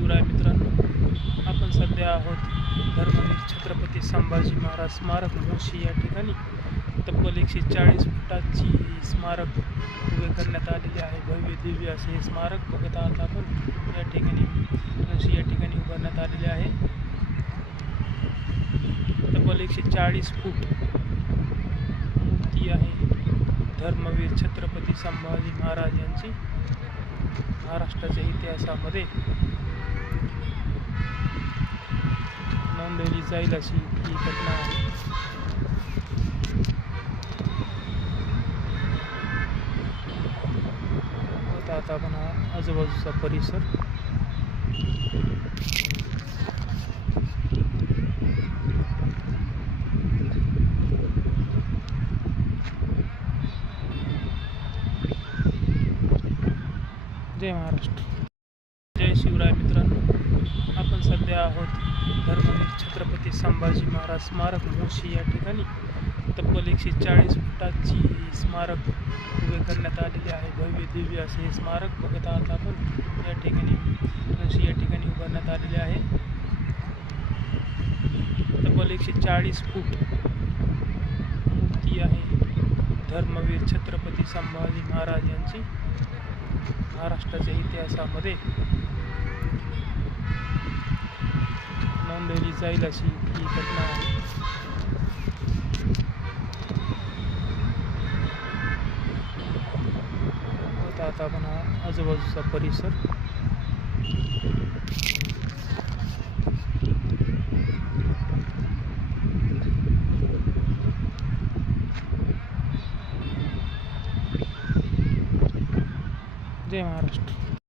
शिवराय मित्रांनो, आपण सध्या आहोत धर्मवीर छत्रपती संभाजी महाराज स्मारक मोशी या ठिकाणी. तब्बल 140 फुटाची स्मारक उभे करण्यात आलेले आहे. भव्य दिव्य असे हे स्मारक बघत आहात आपण. या ठिकाणी मोशी या ठिकाणी उभारण्यात आलेले आहे. तब्बल 140 फूट मूर्ती आहे धर्मवीर छत्रपती संभाजी महाराज यांची. महाराष्ट्राच्या इतिहासामध्ये नोंदवली जाईल अशी ही घटना आहे. आता आपण आजूबाजूचा परिसर जय महाराष्ट्र. जय शिवराय मित्रांनो, आपण सध्या आहोत धर्मवीर छत्रपती संभाजी महाराज स्मारक मोशी या ठिकाणी. तब्बल 140 फुटाची स्मारक उभे करण्यात आलेले आहे. भव्य दिव्य असे हे स्मारक बघत आहात आपण. या ठिकाणी मोशी या ठिकाणी उभारण्यात आलेले आहे. तब्बल 140 फूट मूर्ती आहे धर्मवीर छत्रपती संभाजी महाराज यांची. महाराष्ट्राच्या इतिहासामध्ये नोंदवली जाईल अशी ही घटना आहे. आता आपण आजूबाजूचा परिसर जय महाराष्ट्र.